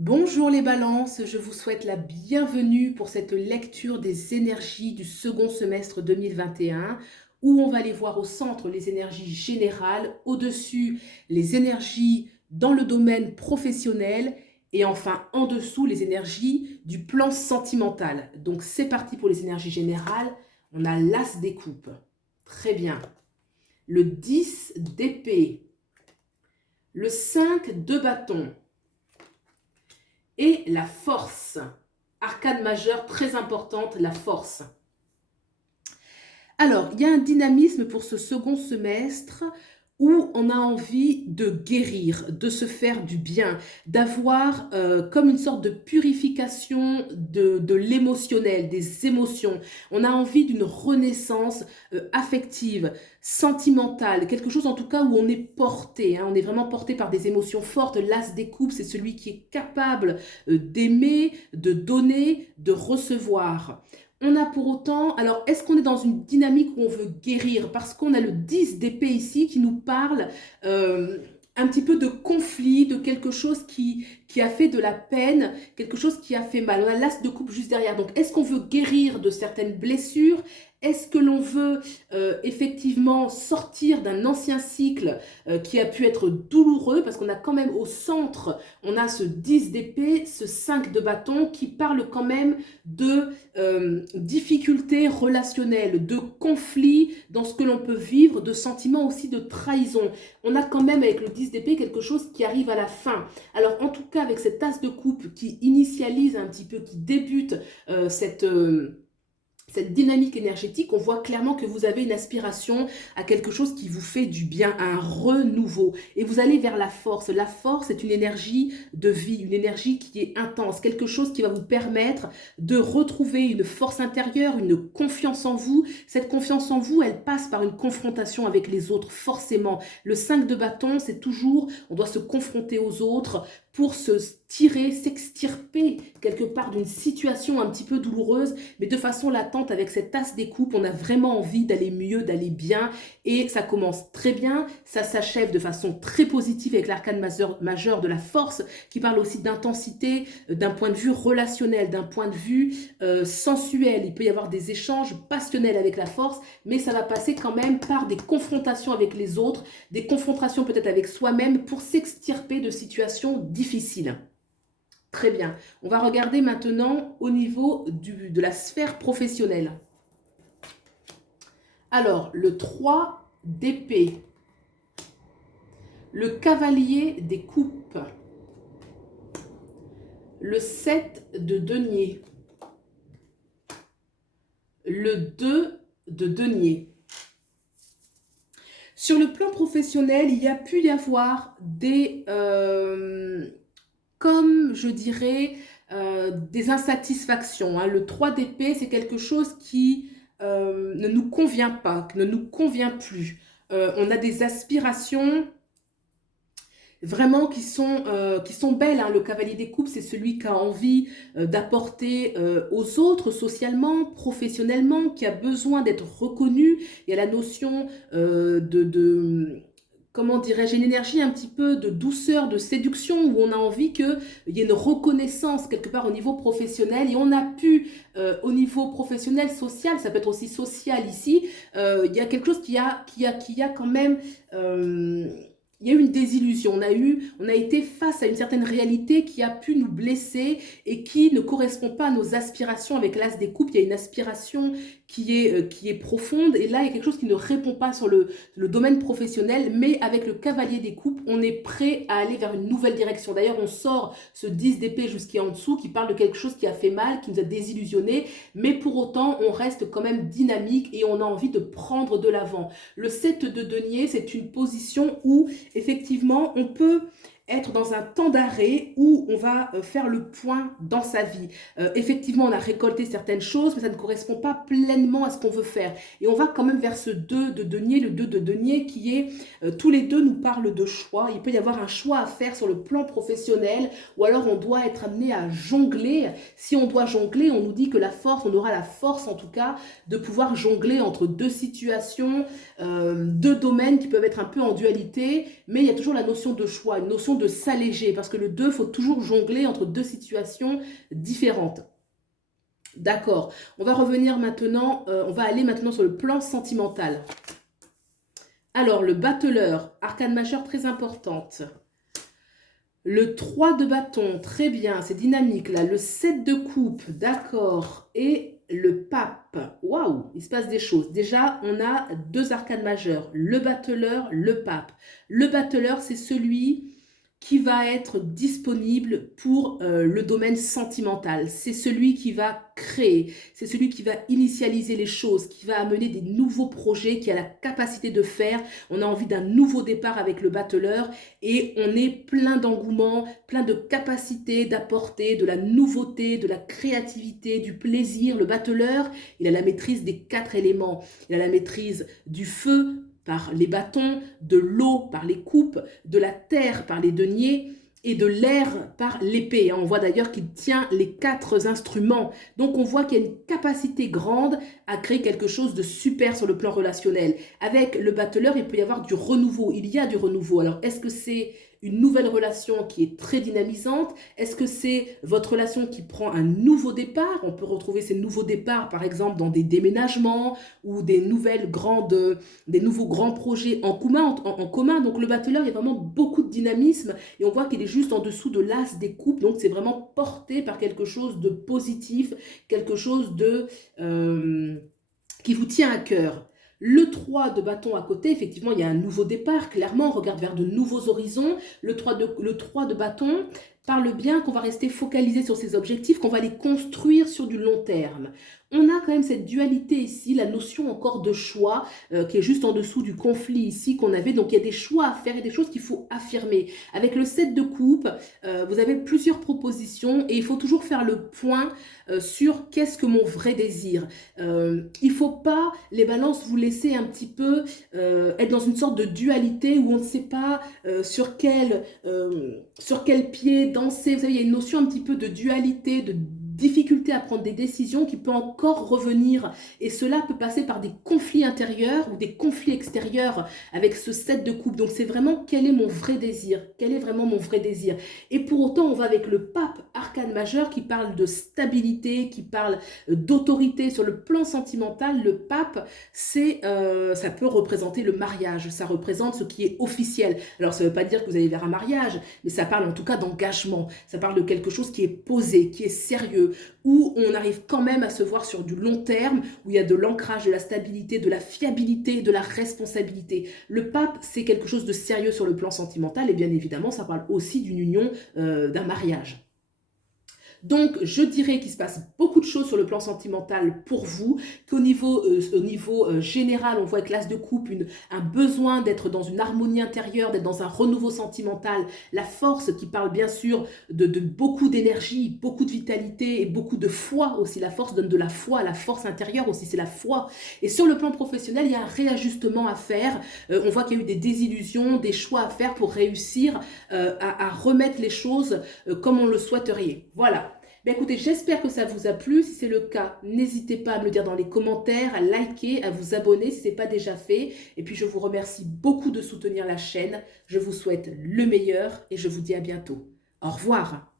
Bonjour les balances, je vous souhaite la bienvenue pour cette lecture des énergies du second semestre 2021 où on va aller voir au centre les énergies générales, au-dessus les énergies dans le domaine professionnel et enfin en dessous les énergies du plan sentimental. Donc c'est parti pour les énergies générales, on a l'as des coupes, très bien, le 10 d'épée, le 5 de bâton, et la force. Arcane majeure très importante, la force. Alors, il y a un dynamisme pour ce second semestre où on a envie de guérir, de se faire du bien, d'avoir comme une sorte de purification de l'émotionnel, des émotions. On a envie d'une renaissance affective, sentimentale, quelque chose en tout cas où on est porté, hein, on est vraiment porté par des émotions fortes. L'as des coupes, c'est celui qui est capable d'aimer, de donner, de recevoir. On a pour autant, alors est-ce qu'on est dans une dynamique où on veut guérir? Parce qu'on a le 10 d'épée ici qui nous parle un petit peu de conflit, de quelque chose qui a fait de la peine, quelque chose qui a fait mal. On a l'as de coupe juste derrière. Donc est-ce qu'on veut guérir de certaines blessures? Est-ce que l'on veut effectivement sortir d'un ancien cycle qui a pu être douloureux? Parce qu'on a quand même au centre, on a ce 10 d'épée, ce 5 de bâton qui parle quand même de difficultés relationnelles, de conflits dans ce que l'on peut vivre, de sentiments aussi de trahison. On a quand même avec le 10 d'épée quelque chose qui arrive à la fin. Alors en tout cas avec cet as de coupe qui initialise un petit peu, qui débute cette dynamique énergétique, on voit clairement que vous avez une aspiration à quelque chose qui vous fait du bien, à un renouveau. Et vous allez vers la force. La force est une énergie de vie, une énergie qui est intense, quelque chose qui va vous permettre de retrouver une force intérieure, une confiance en vous. Cette confiance en vous, elle passe par une confrontation avec les autres, forcément. Le 5 de bâton, c'est toujours, on doit se confronter aux autres pour se tirer, s'extirper quelque part d'une situation un petit peu douloureuse, mais de façon latente avec cette tasse des coupes, on a vraiment envie d'aller mieux, d'aller bien, et ça commence très bien, ça s'achève de façon très positive avec l'arcane majeur de la force, qui parle aussi d'intensité, d'un point de vue relationnel, d'un point de vue sensuel. Il peut y avoir des échanges passionnels avec la force, mais ça va passer quand même par des confrontations avec les autres, des confrontations peut-être avec soi-même pour s'extirper de situations difficiles. Très bien. On va regarder maintenant au niveau de la sphère professionnelle. Alors, le 3 d'épée, le cavalier des coupes, le 7 de denier, le 2 de denier. Sur le plan professionnel, il y a pu y avoir des, comme je dirais, des insatisfactions, hein. Le 3 d'épée, c'est quelque chose qui ne nous convient pas, qui ne nous convient plus. On a des aspirations vraiment qui sont belles, hein. Le cavalier des coupes, c'est celui qui a envie d'apporter aux autres socialement, professionnellement, qui a besoin d'être reconnu. Il y a la notion comment dirais-je, une énergie un petit peu de douceur, de séduction, où on a envie qu'il y ait une reconnaissance quelque part au niveau professionnel. Et on a pu, au niveau professionnel, social, ça peut être aussi social ici, il y a quelque chose qui a quand même... il y a eu une désillusion, on a été face à une certaine réalité qui a pu nous blesser et qui ne correspond pas à nos aspirations. Avec l'as des coupes, il y a une aspiration qui est profonde, et là il y a quelque chose qui ne répond pas sur le domaine professionnel, mais avec le cavalier des coupes, on est prêt à aller vers une nouvelle direction. D'ailleurs, on sort ce 10 d'épée jusqu'en dessous qui parle de quelque chose qui a fait mal, qui nous a désillusionné, mais pour autant, on reste quand même dynamique et on a envie de prendre de l'avant. Le 7 de denier, c'est une position où effectivement, on peut être dans un temps d'arrêt où on va faire le point dans sa vie. Effectivement, on a récolté certaines choses, mais ça ne correspond pas pleinement à ce qu'on veut faire. Et on va quand même vers ce 2 de denier, le 2 de denier qui est, tous les deux nous parlent de choix. Il peut y avoir un choix à faire sur le plan professionnel, ou alors on doit être amené à jongler. Si on doit jongler, on nous dit que la force, on aura la force en tout cas de pouvoir jongler entre deux situations, deux domaines qui peuvent être un peu en dualité, mais il y a toujours la notion de choix, une notion de s'alléger, parce que le 2, il faut toujours jongler entre deux situations différentes. D'accord, on va revenir maintenant, on va aller maintenant sur le plan sentimental. Alors, le battleur, arcane majeure très importante. Le 3 de bâton, très bien, c'est dynamique là. Le 7 de coupe, d'accord. Et le pape, waouh, il se passe des choses. Déjà, on a deux arcanes majeures, le battleur, le pape. Le battleur, c'est celui qui va être disponible pour le domaine sentimental. C'est celui qui va créer, c'est celui qui va initialiser les choses, qui va amener des nouveaux projets, qui a la capacité de faire. On a envie d'un nouveau départ avec le battleur et on est plein d'engouement, plein de capacité d'apporter de la nouveauté, de la créativité, du plaisir. Le battleur, il a la maîtrise des 4 éléments. Il a la maîtrise du feu, par les bâtons, de l'eau par les coupes, de la terre par les deniers et de l'air par l'épée. On voit d'ailleurs qu'il tient les 4 instruments. Donc on voit qu'il y a une capacité grande à créer quelque chose de super sur le plan relationnel. Avec le battleur, il peut y avoir du renouveau. Il y a du renouveau. Alors est-ce que c'est une nouvelle relation qui est très dynamisante? Est-ce que c'est votre relation qui prend un nouveau départ? On peut retrouver ces nouveaux départs, par exemple, dans des déménagements ou des nouveaux grands projets en commun. Donc, le battleur, il y a vraiment beaucoup de dynamisme et on voit qu'il est juste en dessous de l'as des coupes. Donc, c'est vraiment porté par quelque chose de positif, quelque chose qui vous tient à cœur. Le 3 de bâton à côté, effectivement, il y a un nouveau départ. Clairement, on regarde vers de nouveaux horizons. Le 3 de bâton parle bien qu'on va rester focalisé sur ses objectifs, qu'on va les construire sur du long terme. On a quand même cette dualité ici, la notion encore de choix qui est juste en dessous du conflit ici qu'on avait. Donc, il y a des choix à faire et des choses qu'il faut affirmer. Avec le 7 de coupe, vous avez plusieurs propositions et il faut toujours faire le point sur qu'est-ce que mon vrai désir. Il ne faut pas, les balances, vous laisser un petit peu être dans une sorte de dualité où on ne sait pas sur quel pied danser. Vous savez, il y a une notion un petit peu de dualité, de difficulté à prendre des décisions qui peut encore revenir et cela peut passer par des conflits intérieurs ou des conflits extérieurs avec ce 7 de coupe. Donc c'est vraiment quel est mon vrai désir, quel est vraiment mon vrai désir. Et pour autant on va avec le pape arcane majeur qui parle de stabilité, qui parle d'autorité sur le plan sentimental. Le pape, ça peut représenter le mariage, ça représente ce qui est officiel. Alors ça ne veut pas dire que vous allez vers un mariage, mais ça parle en tout cas d'engagement, ça parle de quelque chose qui est posé, qui est sérieux, où on arrive quand même à se voir sur du long terme, où il y a de l'ancrage, de la stabilité, de la fiabilité, de la responsabilité. Le pape, c'est quelque chose de sérieux sur le plan sentimental et bien évidemment, ça parle aussi d'une union, d'un mariage. Donc, je dirais qu'il se passe beaucoup de choses sur le plan sentimental pour vous, qu'au niveau, général, on voit avec l'as de coupe un besoin d'être dans une harmonie intérieure, d'être dans un renouveau sentimental, la force qui parle bien sûr de beaucoup d'énergie, beaucoup de vitalité et beaucoup de foi aussi. La force donne de la foi, la force intérieure aussi, c'est la foi. Et sur le plan professionnel, il y a un réajustement à faire. On voit qu'il y a eu des désillusions, des choix à faire pour réussir à remettre les choses comme on le souhaiterait. Voilà. Bien, écoutez, j'espère que ça vous a plu. Si c'est le cas, n'hésitez pas à me le dire dans les commentaires, à liker, à vous abonner si ce n'est pas déjà fait. Et puis, je vous remercie beaucoup de soutenir la chaîne. Je vous souhaite le meilleur et je vous dis à bientôt. Au revoir.